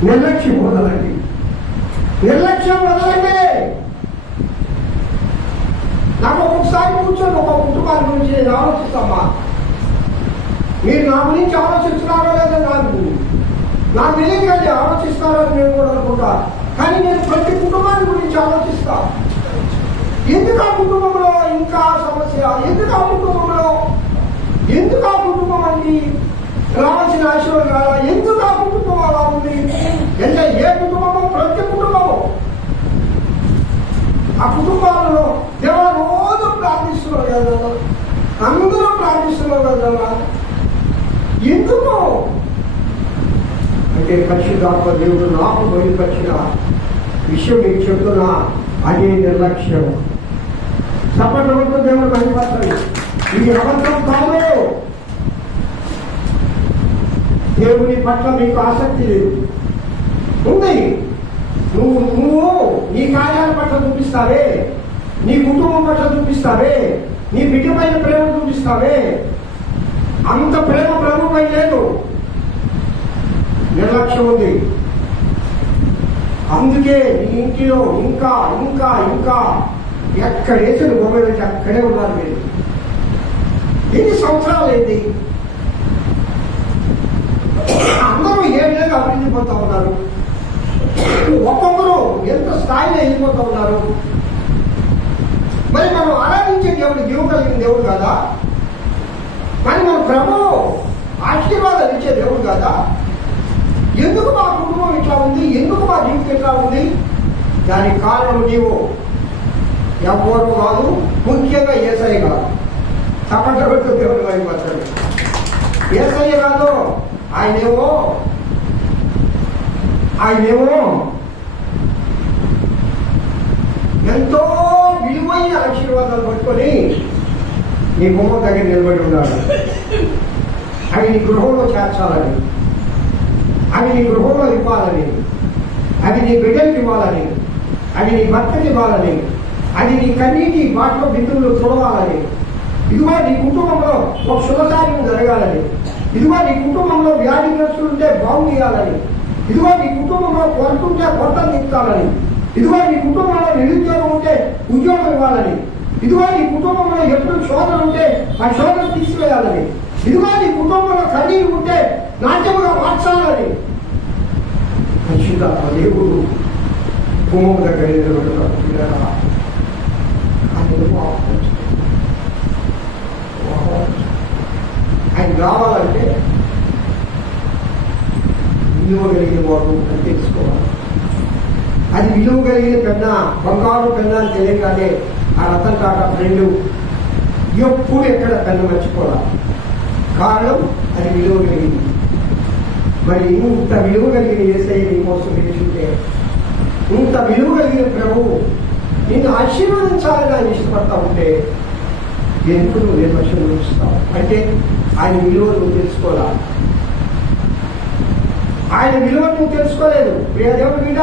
నిర్లక్ష్యం వదలండి, నిర్లక్ష్యం వదలండి. నాకు ఒక్కొక్కసారి కూర్చొని ఒక కుటుంబాల గురించి నేను ఆలోచిస్తామా, మీరు నా గురించి ఆలోచిస్తున్నారో లేదో నాకు తెలియదు, కానీ ఆలోచిస్తారో అని నేను కూడా అనుకుంటా. కానీ నేను ప్రతి కుటుంబాన్ని గురించి ఆలోచిస్తా. ఎందుకు ఆ కుటుంబంలో ఇంకా సమస్య, ఎందుకు ఆ కుటుంబంలో, ఎందుకు ఆ కుటుంబం అండి రావాల్సిన ఆశీర్వాదాలు, ఎందుకు ఆ కుటుంబం అలా ఉంది అంటే ఏ కుటుంబమో ప్రతి కుటుంబము ఆ కుటుంబాలలో దేవా రోజు ప్రార్థిస్తున్నారు కదా, అందరూ ప్రార్థిస్తున్నారు కదా, ఎందుకు అంటే పరిశుద్ధాత్మ దేవుడు నాకు బయలుపరిచిన విషయం మీకు చెప్తున్నా, అదే నిర్లక్ష్యం. సపరేట్ దేవుడు బయలుపరచాలి. ఇది అబద్ధం కాదు. దేవుని పట్ల మీకు ఆసక్తి లేదు ఉంది. నువ్వు నీ కార్యాల పట్ల చూపిస్తావే, నీ కుటుంబం పట్ల చూపిస్తావే, నీ బిడ్డ పైన ప్రేమ చూపిస్తావే, అంత ప్రేమ ప్రభుపై లేదు, నిర్లక్ష్యం ఉంది. అందుకే నీ ఇంటిలో ఇంకా ఇంకా ఇంకా ఎక్కడ వేసిన బొమ్మ నుంచి అక్కడే ఉన్నారు మీరు. ఎన్ని సంవత్సరాలు ఏంటి, అందరూ ఏ విధంగా అభివృద్ధి పోతా ఉన్నారు, ఒక్కొక్కరు ఎంత స్థాయిలో వెళ్ళిపోతా ఉన్నారు. మరి మనం ఆరాధించే దేవుడు కలిగిన దేవుడు కాదా, మరి మన ప్రభు ఆశీర్వాదాలు ఇచ్చే దేవుడు కాదా? ఎందుకు మా కుటుంబం ఇట్లా ఉంది, ఎందుకు మా జీవితం ఇట్లా ఉంది? దానికి కారణం నీవు ఎవరు కాదు, ముఖ్యంగా యేసయ్య కాదు. తప్పట్టు దేవుడు అయిపోతాడు. యేసయ్య కాదు, ఆయనేమో ఎంతో విలువైన ఆశీర్వాదాలు పట్టుకొని నీ బొమ్మ దగ్గర నిలబడి ఉన్నాడు. అవి నీ గృహంలో చేర్చాలని, అవి నీ గృహంలో ఇవ్వాలని, అవి నీ బిడ్డలకి ఇవ్వాలని, అవి నీ భర్తకి ఇవ్వాలని, అది నీ కన్నీటి బాటలో బిందువులు చూడవాలని, ఇదిగో నీ కుటుంబంలో ఒక శుభకార్యం జరగాలని, ఇదిగో నీ కుటుంబంలో వ్యాధిగ్రస్తులు ఉంటే బాగుండాలని, ఇదిగో నీ కుటుంబంలో కొరతుంటే కొరతలు తీర్చాలని, ఇదిగో నీ కుటుంబంలో నిరుద్యోగం ఉంటే ఉద్యోగం ఇవ్వాలని, ఇదిగో నీ కుటుంబంలో ఎప్పుడు శోధన ఉంటే ఆ శోధన తీసివేయాలని, ఇదిగో నీ కుటుంబంలో కన్నీరు ఉంటే నాట్యముగా మార్చాలని పరిశుద్ధాత్మ దేవుడు భూమి దగ్గర ఆయన రావాలంటే విలువ కలిగిన వాడు అని తెలుసుకోవాలి. అది విలువ కలిగిన పెన్న, బంగారు పెన్న అని తెలియగానే ఆ రతన్ టాటా ఫ్రెండ్ ఎప్పుడు ఎక్కడ పెన్న మర్చిపోవాలి. కారణం అది విలువ కలిగింది. మరి ఇంత విలువ కలిగిన యేసయ్య నీ కోసం నిలుచుంటే, ఇంత విలువ కలిగిన ప్రభువు నిన్ను ఆశీర్వదించాలని ఆయన ఇష్టపడతా ఉంటే ఎందుకు నువ్వు నిర్లక్ష్యం ఉంచుతావు? అంటే ఆయన విలువ నువ్వు తెలుసుకోవాలి. ఆయన విలువ నువ్వు తెలుసుకోలేదు. ప్రియ దేవుడి బిడ్డ,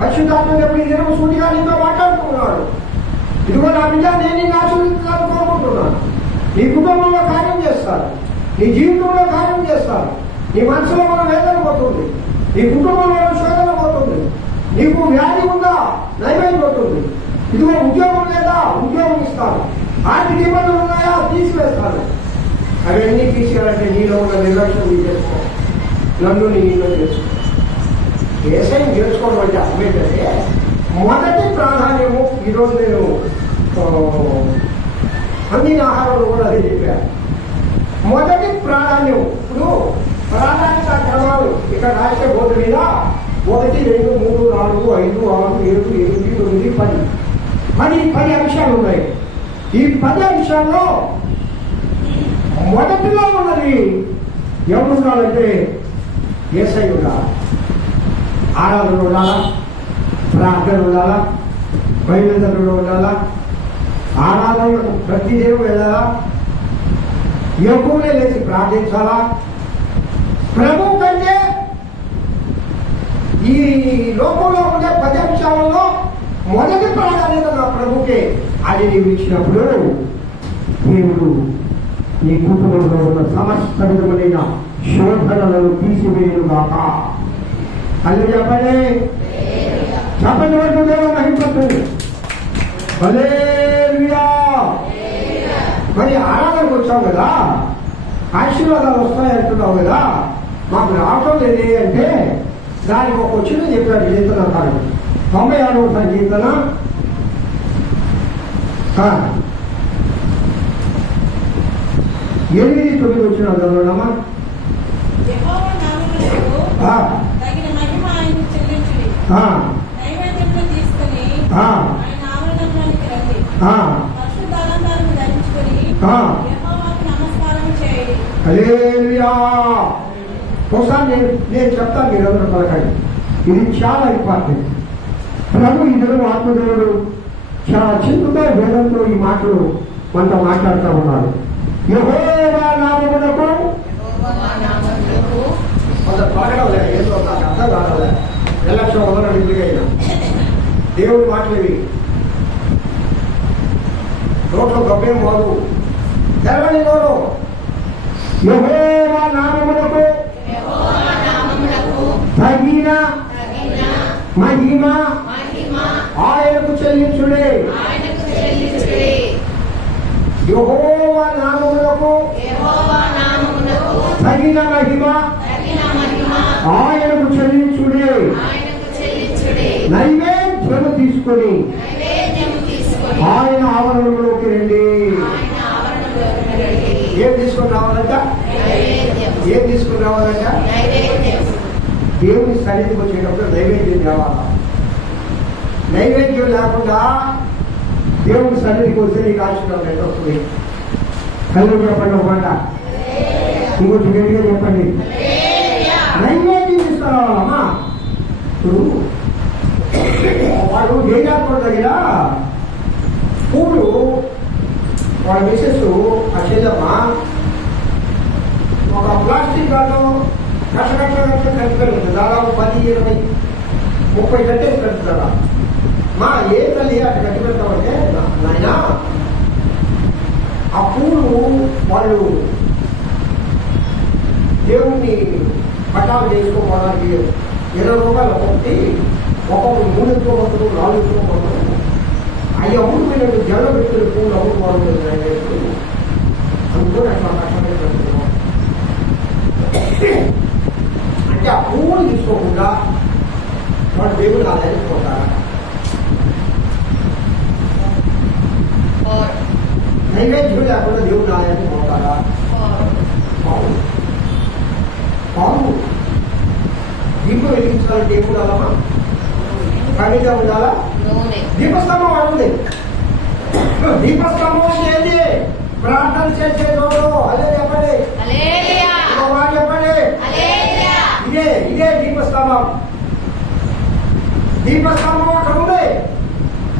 పరిశుద్ధాత్మ దేవుడి దినం సూటిగా నీతో మాట్లాడుతున్నాడు. ఇదిగో నా బిడ్డ, నేను నిన్ను ఆశీర్వదించాలని కోరుకుంటున్నాను. నీ కుటుంబంలో కార్యం చేస్తాను, నీ జీవితంలో కార్యం చేస్తాను. నీ మనసులో మన వేదన పోతుంది, నీ కుటుంబంలో శోధన పోతుంది, నీకు వ్యాధి ఉందా నయమైపోతుంది, ఇదిగో ఉద్యోగం లేదా ఉద్యోగం ఇస్తాను, ఆర్థిక ఇబ్బందులు ఉన్నాయా తీసివేస్తాను. అవన్నీ తీసేయాలంటే నీలో ఉన్న నిర్లక్ష్యం తీసేసుకో, నన్ను నీ ఇంట్లో చేసుకో. యేసయ్యను చేసుకోవడం అంటే అర్థం ఏంటంటే మొదటి ప్రాధాన్యము. ఈరోజు నేను అన్ని ఆహారంలో కూడా అదే చెప్పాను. మొదటి ప్రాధాన్యం. ఇప్పుడు ప్రాధాన్యత క్రమాలు ఇక్కడ రాసే బోర్డు మీద 1, 2, 3, 4, 5, 6, 7, 8, 9, 10 అంశాలు ఉన్నాయి. ఈ 10 అంశాల్లో మొదటిలో ఉన్నది ఎవరు ఉండాలంటే యేసయ్య ఉండాలి. ఆరాధన ఉండాలా, ప్రార్థన ఉండాలా, బయలుదేరులో ఉండాలా, ఆరాధనలకు ప్రతిదేవం వెళ్ళాలా, ఎక్కువనే లేచి ప్రార్థించాలా. ప్రభు కంటే ఈ లోకంలో ఉండే 10 అంశాలలో మొదటి ప్రాధాన్యత నా ప్రభుకే. అది నీవు ఇచ్చినప్పుడు దేవుడు నీ కుటుంబంలో ఉన్న సమస్త విధములైన శోధనలను తీసివేయుగాక. అది చెప్పండి చెప్పండి వరకు దేవుడు మహిమపడుతుంది. హల్లెలూయా. మరి ఆరాధనకు వచ్చావు కదా, ఆశీర్వాదాలు వస్తాయంటున్నావు కదా, మాకు రావటం లేదే అంటే దానికి ఒక వచ్చిన చెప్పాడు కీర్తన కాదు 96వ సంకీర్తన 8-9 వచ్చిన చదవడమా. యెహోవా నామమునకు తగిన మహిమ ఆయనకు చెల్లించుడి. నైవేద్యమును తీసుకొని ఆయన ఆవరణంలోనికి రండి. పరిశుద్ధ అలంకారము ధరించుకొని యెహోవాకు నమస్కారం చేయండి. హల్లెలూయా. ఒకసారి నేను చెప్తాను, మీరందరూ పలకండి. ఇది చాలా ఇంపార్టెంట్. ప్రభు ఇద్దరు ఆత్మదేవుడు చాలా చింతతో వేదంతో ఈ మాటలు మనతో మాట్లాడుతూ ఉన్నాడు. యెహోవా నామమునకు కొంత పలకడం లేదు, ఏంటో నాకు అర్థం కావాలి. ఎలక్షన్ వదలని ఇంటికైనా దేవుడి మాటలు ఇవి. నోట్లో గబ్బేం పోదు, తెరవని నోరు. యెహోవా నామమునకు తగిన మహిమ ఆయనకు చెల్లించుడే. యెహోవా నామమునకు తగిన మహిమ ఆయనకు చెల్లించుడే. నైవేద్యము తీసుకొని ఆయన ఆవరణలోకి రండి. ఏం తీసుకొని రావాలంట? ఏం తీసుకుని రావాలంట? దేవుని సన్నిధికి వచ్చేటప్పుడు నైవేద్యం కావాలా. నైవేద్యం లేకుండా దేవుని సన్నిధికి వస్తే నీకు ఆశీర్వాదం ఎంత వస్తుంది? కళ్ళు చెప్పండి ఒక మాట, ఇంకొంచెం గట్టిగా చెప్పండి. నైవేద్యం తీసుకురావాలమ్మా. ఇప్పుడు వాడు వేయాత్మ దగ్గర పూలు వాళ్ళ మిసెస్ ఆ చెల్లమ్మ ఒక ప్లాస్టిక్ గాను కట్టకట్ట కట్టుకెళ్తుంది. దాదాపు 10, 20, 30 కట్టేసి కట్టుతారా. మా ఏ తల్లి అట్లా కట్టి పెడతామంటే, నాయన ఆ పూలు వాళ్ళు దేవుణ్ణి పటాలు చేసుకోవడానికి 20 రూపాయలు ఒకటి, ఒక్కొక్కరు 3 ఎత్తుకోబోతున్నారు, 4 ఎత్తుకోబోతున్నారు. అవి అమ్ముకునేట్టు జల్ల పెట్టిన పూలు అమ్ముకోవాలి అనుకుని అట్లా కష్టపడి పెడుతున్నాం. అంటే ఆ పువ్వులు తీసుకోకుండా వాడు దేవుడు ఆదాయానికి పోతారా? నైవేద్యం లేకుండా దేవుడు ఆదాయానికి పోతారా? పాము దీపం వెలిగించాలంటే ఏం ఉండాలమ్మా? కవిగా ఉండాలా? దీపస్తంభం వాడుంది. దీపస్తంభం ఏంటి? ప్రార్థన చేసేటోడు. అదే చెప్పండి, చెప్పండి. ఇదే దీపస్తంభం. దీపస్తంభం అక్కడ ఉంది.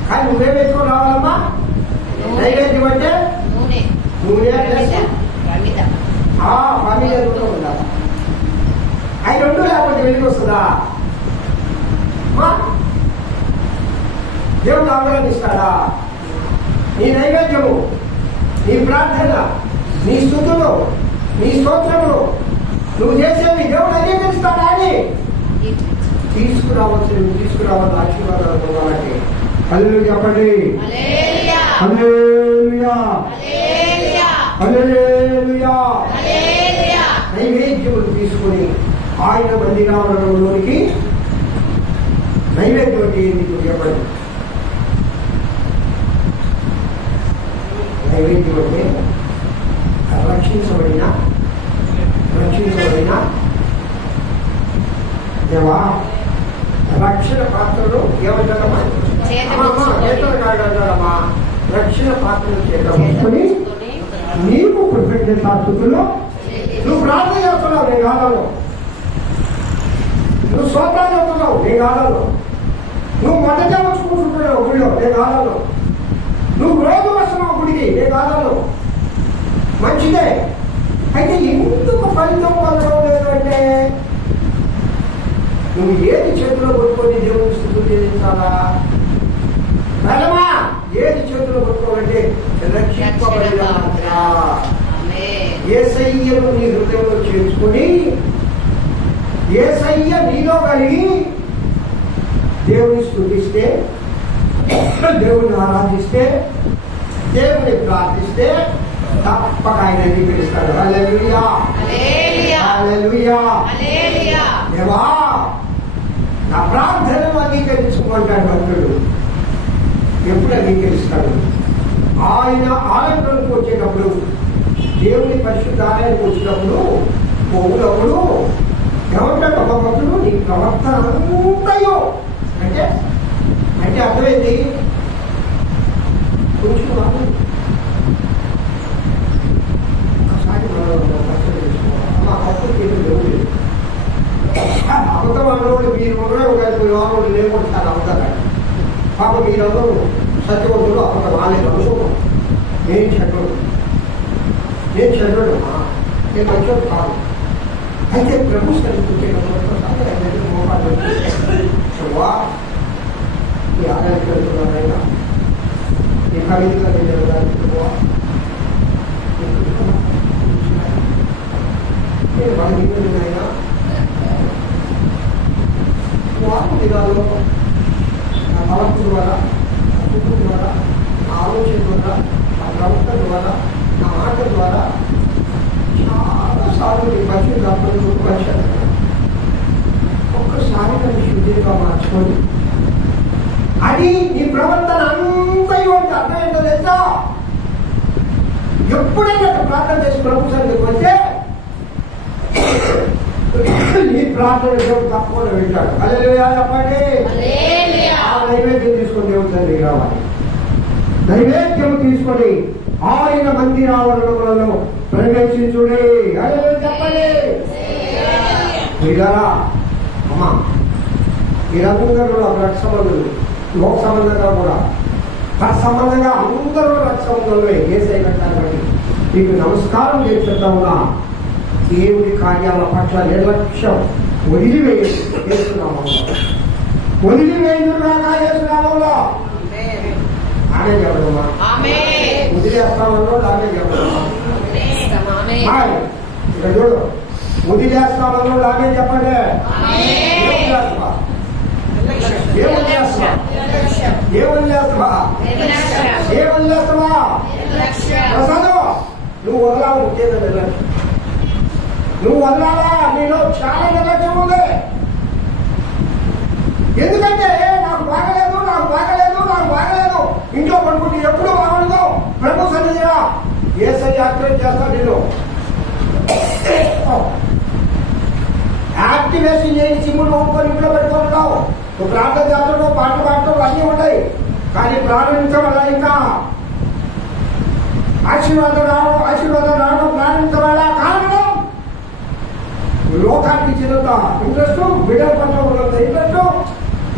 కానీ నువ్వేం ఎత్తుకొని రావాలమ్మా? నైవేద్యం అంటే నూనె ఉండాలి. అవి 2 లేకపోతే వెలిగి వస్తుందా? దేవుడు ఆగ్రహిస్తాడా? నీ నైవేద్యము, నీ ప్రార్థన, నీ స్తుతులు, నీ స్తోత్రములు నువ్వు చేసేవి దేవుడు అంగీకరిస్తాడా అని తీసుకురావాల్సిన ఆశీర్వాదాలు పొందాలంటే హల్లెలూయా చెప్పండి. హల్లెలూయా, హల్లెలూయా. నైవేద్యములు తీసుకుని ఆయన మందిరాలలోనికి నైవేద్యం అంటే నీకు చెప్పండి. నైవేద్యం అంటే రక్షించబడిన దేవా రక్షణ పాత్రలు ఏమంటారమ్మా? కాదమ్మా, రక్షణ పాత్రలు చేసుకుని నీకు కృతజ్ఞతాస్తుతులు నువ్వు ప్రార్థన చేస్తున్నావు నీ గాలలో, నువ్వు స్తోత్రాలు చెప్తున్నావు నీ గాలలో, నువ్వు మొదట వచ్చి కూర్చుంటున్నావు గుడిలో నీ గాలలో, నువ్వు రోజు వస్తున్నావు గుడికి నీ గాలలో. మంచిదే. అయితే ఎందుకు ఫలితం పొందడం లేదు అంటే నువ్వు ఏది చేతిలో కొట్టుకొని దేవుని స్థితులు చెల్లించాలా? ఏది చేతిలో కొట్టుకోవాలంటే రక్షింపబడిన యేసయ్యను నీ హృదయంలో చేర్చుకొని యేసయ్య నీలో కలిగి దేవుని స్తుతిస్తే, దేవుని ఆరాధిస్తే, దేవుని ప్రార్థిస్తే తప్పక ఆయన అంగీకరిస్తాడు. హల్లెలూయా, హల్లెలూయా. దేవా నా ప్రార్థనను అంగీకరించుకుంటాడు భక్తుడు. ఎప్పుడు అంగీకరిస్తాడు? ఆయన ఆలయంలోకి వచ్చేటప్పుడు, దేవుని పరిశుద్ధ ఆలయానికి వచ్చినప్పుడు పోవునప్పుడు ఏమంటాడు ఒక భక్తుడు? నీ ప్రవర్తన అంతయో అంటే అంటే అర్థమైంది. కొంచెం ఒకసారి అబద్ధం అన్నోళ్ళు మీరు ఉండడం ఒక లేకుంటారు అబద్ధాలు. పాప మీరందరూ సత్యవంతులు అబద్ధం ఆలేదు అనుకోవడం. నేను చెడ్డడు, నేను మంచోడు కాదు. అయితే ప్రభు సరిపోతే మోకాలు ఈ ఆలయానికి వెళ్తున్నారైనా ఈ కవితగా నేను బలహీనైనా వారు దినాల్లో నా తలపు ద్వారా, నా కుటుంబం ద్వారా, నా ఆలోచన ద్వారా, నా ప్రవర్తన ద్వారా, నా మాట ద్వారా చాలాసార్లు నీ పరిశుద్ధాత్మను వచ్చాను. ఒక్కసారి నన్ను శుద్ధిగా మార్చుకొని అది నీ ప్రవర్తన అంతయో అంటే అర్థం ఏంటో తెలుసా? ఎప్పుడైనా ప్రార్థన చేసి ప్రభు సన్నిధికి వస్తే నీ ప్రార్థన దేవుడు తప్పకుండా వింటాడు. హల్లెలూయా చెప్పండి. ఆ నైవేద్యం తీసుకొని దేవుడి సన్నిధికి రావాలి. నైవేద్యం తీసుకొని ఆయన మందిరావరణములలో ప్రవేశించుడే. హల్లెలూయా చెప్పండి. ఇలారా అమ్మా మీరందరూ కూడా రక్త సంబంధులు, లోక సంబంధంగా కూడా సంబంధంగా అందరూ రక్త సంబంధంలో ఏసైనా కాబట్టి మీకు నమస్కారం చేస్తున్నా ఉన్నా. దేవుడి కార్యాల పట్ల నిర్లక్ష్యం వదిలివేస్తున్నాము. వదిలివేయున్నామో ఆమె చెప్పడమా? వదిలేస్తామన్నో ఆమె చెప్పడమా? ఇక్కడ చూడు, వదిలేస్తామన్నో ఆమె చెప్పండి. నువ్వు వదలాలి. నువ్వు వదలాలా? నీలో చాలా నిర్లక్ష్యం ఉంది. ఎందుకంటే నాకు బాగలేదు, నాకు బాగలేదు, నాకు బాగలేదు ఇంట్లో పడుకుంటే ఎప్పుడు బాగుండదు. ప్రభు సన్నిధిగా యేసయ్య యాక్టివేట్ చేస్తాడు. నేను యాక్టివేషన్ చేసి సిమ్ములు ఒప్పుకొని ఇంట్లో పెట్టుకుంటున్నావు. నువ్వు ప్రార్థన చేస్తాడు, పాటలు పాడటం అన్నీ ఉంటాయి. కానీ ప్రారంభించవల్ల ఇంకా ఆశీర్వాదం రావడం ప్రారంభించవల్ల కారణం లోకానికి చిన్నత ఇంట్రెస్ట్, బిడ్డల పట్ల ఉన్నంత ఇంట్రెస్ట్,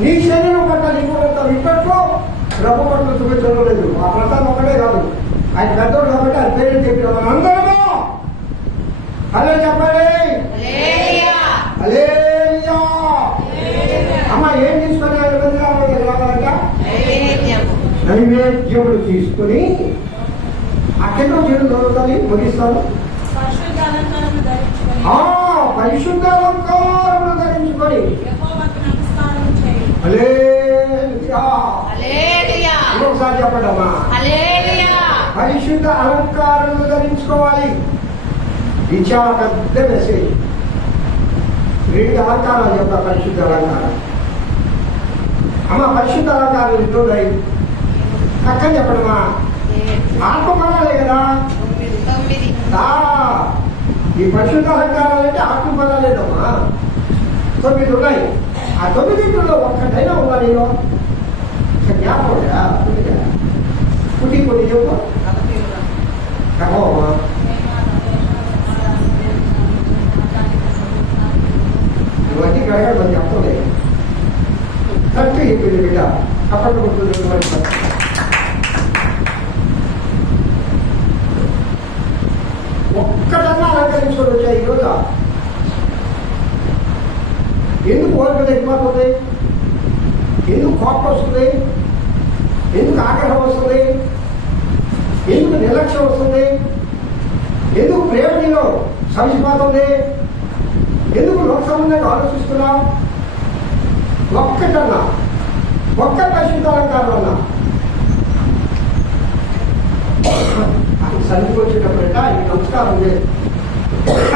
నీ శరీరం పట్ల నీకు ఉన్నంత ఇంట్రెస్ట్ ప్రభు పట్ల చూపించడం లేదు. ఆ ప్రసాదం ఒకటే కాదు, ఆయన పెద్దోడు కాబట్టి ఆయన పేరు చెప్పిన అందరూ అదే చెప్పండి. హల్లెలూయా. అమ్మ ఏం తీసుకొని ఆయన వెళ్ళాలంట? నైవేద్యములు తీసుకుని అక్కడో చేయడం జరుగుతుంది. ముగిస్తాను. పరిశుద్ధ అలంకారములు ధరించుకొని ఒకసారి చెప్పండమ్మా. పరిశుద్ధ అలంకారములు ధరించుకోవాలి. ఇది చాలా పెద్ద మెసేజ్. 2 అలంకారాలు చెప్తా. పరిశుద్ధ అలంకారం అమ్మ, పరిశుద్ధ అలంకారాలు ఎట్లున్నాయి అక్కడ చెప్పడమా? ఆత్మఫలాలే కదా. ఈ పరిశుద్ధ అలంకారాలు అంటే ఆత్మఫలాలేదమ్మా. 9 ఉన్నాయి. ఆ 9 ఒక్కటైనా ఉందా నీలో? జ్ఞాపకం పుట్టి కొన్ని చెప్పు. అమ్మా ఇవన్నీ గడగడ మంది చెప్పలేదు. కరెక్ట్ చెప్పింది బిడ్డ. అప్పట్లో ఒక్కటన్నా అలంకరించుకొని వచ్చాయి ఈరోజు. ఎందుకు ఓపిక తగ్గిపోతుంది? ఎందుకు కోపం వస్తుంది? ఎందుకు ఆగ్రహం వస్తుంది? ఎందుకు నిర్లక్ష్యం వస్తుంది? ఎందుకు ప్రేమ నీలో సమసిపోతుంది? ఎందుకు లోక సంబంధంగా ఆలోచిస్తున్నావు? ఒక్కటన్నా, ఒక్క పరిశుద్ధ అలంకారం అన్నా ఆయన సన్నిధికి వచ్చేటప్పుడంట ఆయనకి నమస్కారం చేయాలి.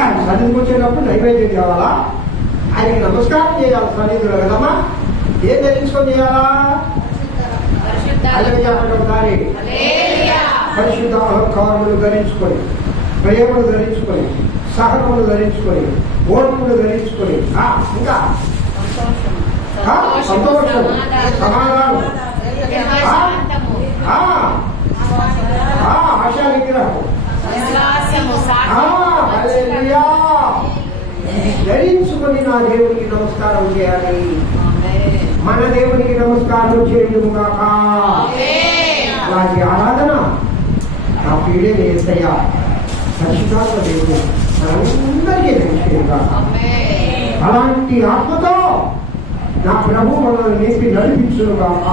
ఆయన సన్నిధికి వచ్చేటప్పుడు నైవేద్యం కావాలా? ఆయనకి నమస్కారం చేయాలి సన్నిధిలో కదమ్మా. ఏం ధరించుకొని చేయాలా? ఒకసారి పరిశుద్ధ అలంకారములు ధరించుకొని, ప్రేమను ధరించుకొని, సహనములు ధరించుకొని, ఓర్పులు ధరించుకొని, ఇంకా సంతోషం, సమాధానం, ఆశా నిగ్రహం ధరించుకొని నా దేవునికి నమస్కారం చేయాలి. మన దేవునికి నమస్కారం చేయడం కాక అలాంటి ఆరాధన నా పీడే వేస్తయ్యా. పరిశుద్ధాత్మ దేవుడు మనందరికీ తెలిసేగా అలాంటి ఆత్మతో నా ప్రభు మనల్ని నేర్పి నడిపించును కాక.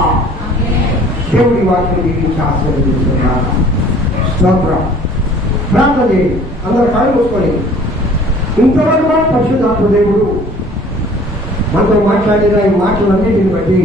దేవుడి వాక్యం దీవించి ఆశీర్వదించుగా. స్తోత్రం. ప్రార్థన చేయండి. అందరూ కళ్ళు మూసుకొని. ఇంతవరకు పరిశుద్ధాత్మ దేవుడు మనతో మాట్లాడిన ఈ మాటలన్నిటిని బట్టి